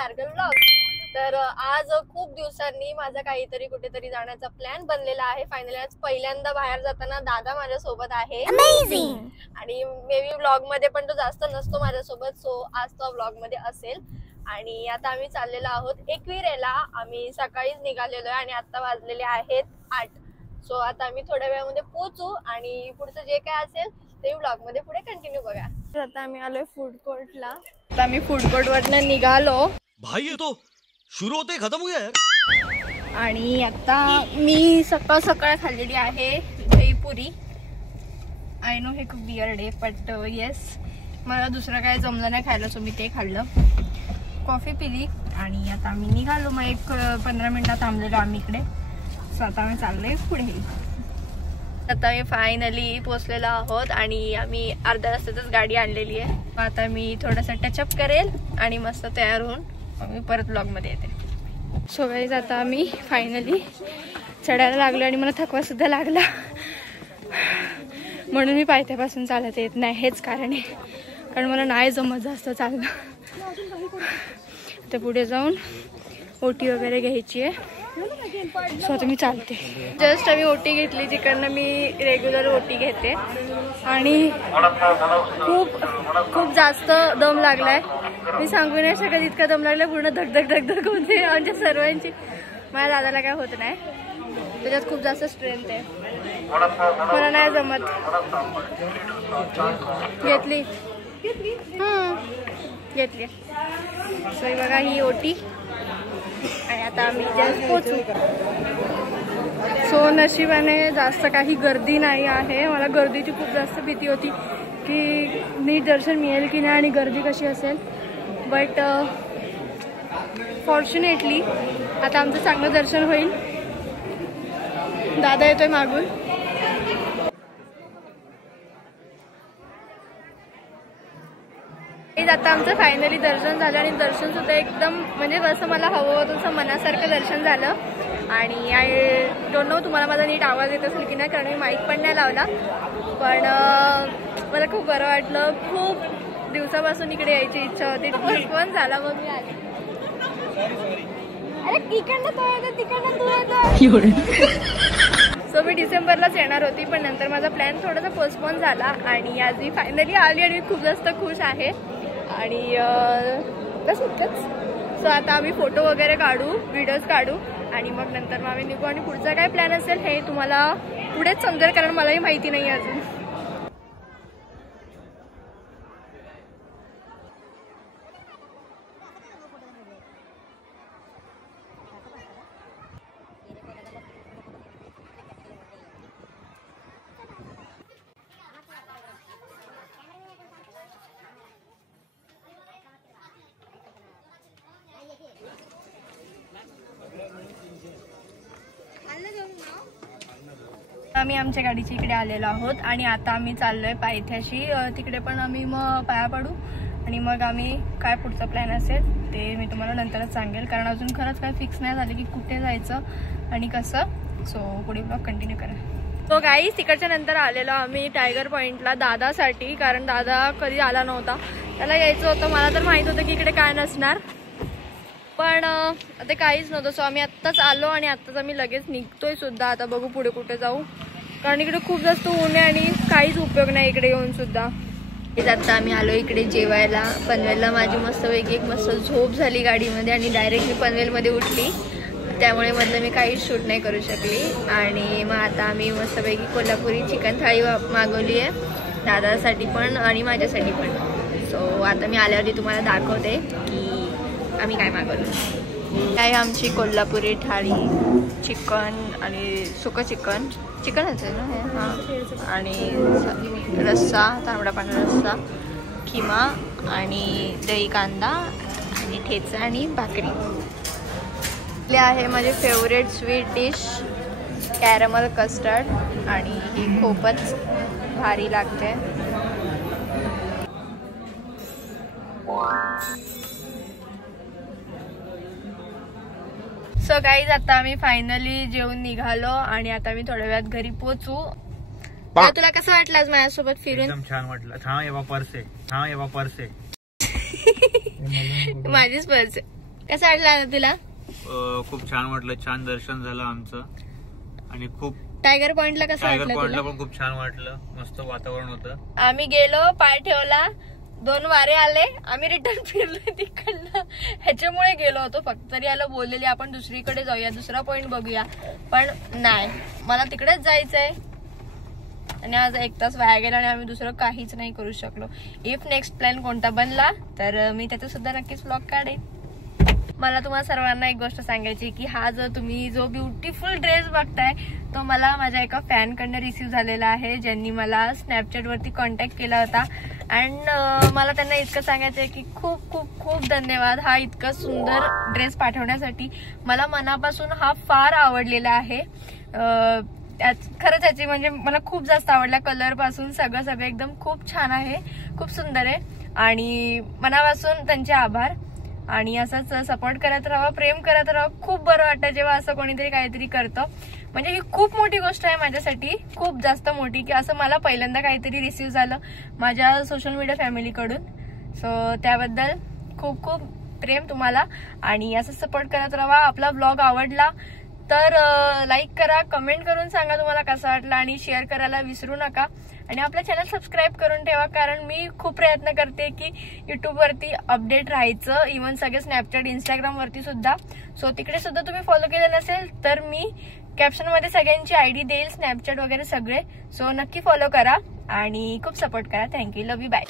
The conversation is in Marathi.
सार्गल व्लॉग. तर आज खूप दिवसांनी माझा काहीतरी कुठेतरी जाण्याचा प्लॅन बनलेला आहे. फायनली आज पहिल्यांदा बाहेर जाताना दादा माझ्या सोबत आहे. आणि मे बी व्लॉग मध्ये पण तो जास्त नसतो माझ्यासोबत, सो आज तो व्लॉग मध्ये असेल. आणि आता आम्ही चाललेलो आहोत एकविरेला. आम्ही सकाळीच निघालेलो आहे आणि आता वाजलेले आहेत 8. सो आता आम्ही थोड्या वेळामध्ये पोहोचू आणि पुढचं जे काय असेल ते व्लॉग मध्ये पुढे कंटिन्यू बघा. तर आता आम्ही आलोय फूड कोर्टला. आता आम्ही फूड कोर्ट वरनं निघालो. भाई ये तो शुरू होते खत्म हो गया यार. आणि आता मी सकाळ खाल्लेली आहे दहीपुरी. आय नो हे खूप वियर्ड आहे, बट येस मला दुसरं काय जमलं नाही खायला, सो मी ते खाल्लं. कॉफी पिली आणि आता आम्ही निघालो. मग एक 15 मिनिटात थांबलेलो आम्ही इकडे. सो आता आम्ही चाललोय पुढे. आता आम्ही फायनली पोहोचलेलो आहोत आणि आम्ही अर्ध्या रस्त्यातच गाडी आणलेली आहे. मग आता मी थोडंसं टचअप करेल आणि मस्त तयार होऊन मी परत ब्लॉगमध्ये येते. सो गाईज आता आम्ही फायनली चढायला लागलो आणि मला थकवा सुद्धा लागला, म्हणून मी पायथ्यापासून चालत येत नाही. हेच कारण आहे, कारण मला नाही जमत जास्त चालणं. तर पुढे जाऊन ओटी वगैरे घ्यायची आहे. सो आता मी चालते. जस्ट आम्ही ओटी घेतली, तिकडनं मी रेग्युलर ओटी घेते आणि खूप जास्त दम लागलाय. मी सांगू नाही शकत इतका दम लागलाय. पूर्ण धगधग होते आमच्या सर्वांची. माझ्या दादाला काय होत नाही, त्याच्यात खूप जास्त स्ट्रेंथ आहे. मला नाही जमत. घेतली. सो बघा ही ओटी आणि आता आम्ही जस्ट पोहोचू. सो नशिबाने जास्त काही गर्दी नाही आहे. मला गर्दीची खूप जास्त भीती होती की नीट दर्शन मिळेल की नाही आणि गर्दी कशी असेल, बट फॉर्च्युनेटली आता आमचं चांगलं दर्शन होईल. दादा येतोय मागून. आता आमचं फायनली दर्शन झालं आणि दर्शन सुद्धा एकदम म्हणजे जसं मला हवं होतं तसं मनासारखं दर्शन झालं. आणि आय डोंट नो तुम्हाला माझा नीट आवाज येत असेल की नाही, कारण मी माईक पण नाही लावला. पण मला खूप बरं वाटलं. खूप दिवसापासून इकडे यायची इच्छा होती. पण झाला मग मी आले. अरे इकडनं तो येतो, तिकडनं तू येतो. सो मी डिसेंबरलाच येणार होती, पण नंतर माझा प्लॅन थोडासा पोस्टपोन झाला आणि आज मी फायनली आली आणि खूप जास्त खुश आहे. आणि बस इतकंच. सो आता आम्ही फोटो वगैरे काढू, व्हिडिओज काढू आणि मग नंतर मग आम्ही निघू. आणि पुढचा काय प्लॅन असेल हे तुम्हाला पुढेच समजेल, कारण मलाही माहिती नाही अजून. आम्ही आमच्या गाडीच्या इकडे आलेलो आहोत आणि आता आम्ही चाललोय पायथ्याशी. तिकडे पण आम्ही मग पाया पडू आणि मग आम्ही काय पुढचा प्लॅन असेल ते मी तुम्हाला नंतरच सांगेल, कारण अजून खरंच काय फिक्स नाही झालं की कुठे जायचं आणि कसं. सो पुढे ब्लॉग कंटिन्यू करा. सो गाईज तिकडच्या नंतर आलेलो आम्ही टायगर पॉइंटला दादासाठी, कारण दादा कधी आला नव्हता. त्याला यायचं होतं. मला तर माहित होतं की इकडे काय नसणार, पण ते काहीच नव्हतं. सो आम्ही आत्ताच आलो आणि आत्ताच आम्ही लगेच निघतोय सुद्धा. आता बघू पुढे कुठे जाऊ, कारण इकडे खूप जास्त ऊन आहे आणि काहीच उपयोग नाही इकडे येऊन सुद्धा. आता आम्ही आलो इकडे जेवायला पनवेलला. माझी मस्तपैकी एक मस्त झोप झाली गाडीमध्ये आणि डायरेक्ट मी पनवेलमध्ये उठली, त्यामुळे मधलं मी काहीच शूट नाही करू शकली. आणि मग आता आम्ही मस्तपैकी कोल्हापुरी चिकन थाळी मागवली आहे, दादासाठी पण आणि माझ्यासाठी पण. सो आता मी आल्यावरती तुम्हाला दाखवते की आम्ही काय मागवलं. काय आमची कोल्हापुरी थाळी, चिकन आणि सुकं चिकनच आहे ना हे. हां, आणि रस्सा, तांबडा पांढरा रस्सा, खिमा आणि दही कांदा आणि ठेचा आणि भाकरी. हे आहे माझे favourite sweet dish caramel custard आणि ही खूपच भारी लागते. सो गाईज आता आम्ही फायनली जेवून निघालो आणि आता मी थोड्या वेळात घरी पोहोचू. तुला कसं वाटलं आज माझ्यासोबत फिरून? एकदम छान वाटलं. छान एवा पर्स आहे, छान एवा पर्स आहे. माझीच पर्स आहे. कसं वाटलं तुला? खूप छान वाटलं, छान दर्शन झालं आमचं आणि खूप टायगर पॉइंटला कसं वाटलं? टायगर पॉइंटला पण खूप छान वाटलं, मस्त वातावरण होतं. आम्ही गेलो, पाय ठेवला, 2 वारे आले, आम्ही रिटर्न फिरलो तिकडनं. ह्याच्यामुळे गेलो होतो फक्त. तरी याला बोललेली आपण दुसरीकडे जाऊया, दुसरा पॉइंट बघूया, पण नाही, मला तिकडेच जायचंय. आणि आज 1 तास वाया गेला आणि आम्ही दुसरं काहीच नाही करू शकलो. इफ नेक्स्ट प्लॅन कोणता बनला तर मी त्याचा सुद्धा नक्कीच व्लॉग काढेन. मला तुम्हाला सर्वांना एक गोष्ट सांगायची की हा तुम्ही जो ब्युटिफुल ड्रेस बघताय तो मला माझ्या एका फॅन कडनं रिसीव्ह झालेला आहे, ज्यांनी मला स्नॅपचॅट वरती कॉन्टॅक्ट केला होता. अँड मला त्यांना इतकं सांगायचंय की खूप खूप खूप धन्यवाद हा इतका सुंदर ड्रेस पाठवण्यासाठी. मला मनापासून हा फार आवडलेला आहे. खरंच याची म्हणजे मला खूप जास्त आवडला. कलर पासून सगळं एकदम खूप छान आहे, खूप सुंदर आहे आणि मनापासून त्यांचे आभार. आणि असंच सपोर्ट करत राहा, प्रेम करत राहा. खूप बरं वाटतं जेव्हा असं कोणीतरी काहीतरी करतं. म्हणजे ही खूप मोठी गोष्ट आहे माझ्यासाठी, खूप जास्त मोठी, की असं मला पहिल्यांदा काहीतरी रिसीव्ह झालं माझ्या सोशल मीडिया फॅमिलीकडून. सो त्याबद्दल खूप खूप प्रेम तुम्हाला. आणि असं सपोर्ट करत राहा. आपला ब्लॉग आवडला तर लाईक करा, कमेंट करून सांगा तुम्हाला कसा वाटला आणि शेअर करायला विसरू नका. आणि आपलं चॅनल सबस्क्राईब करून ठेवा, कारण मी खूप प्रयत्न करते की युट्यूब वरती अपडेट राहायचं, इव्हन सगळे स्नॅपचॅट, इंस्टाग्राम वरती सुद्धा. सो तिकडे सुद्धा तुम्ही फॉलो केलं नसेल तर मी कॅप्शन मध्ये सगळ्यांची आयडी देईल, स्नॅपचॅट वगैरे सगळे. सो नक्की फॉलो करा आणि खूप सपोर्ट करा. Thank you, love you, bye.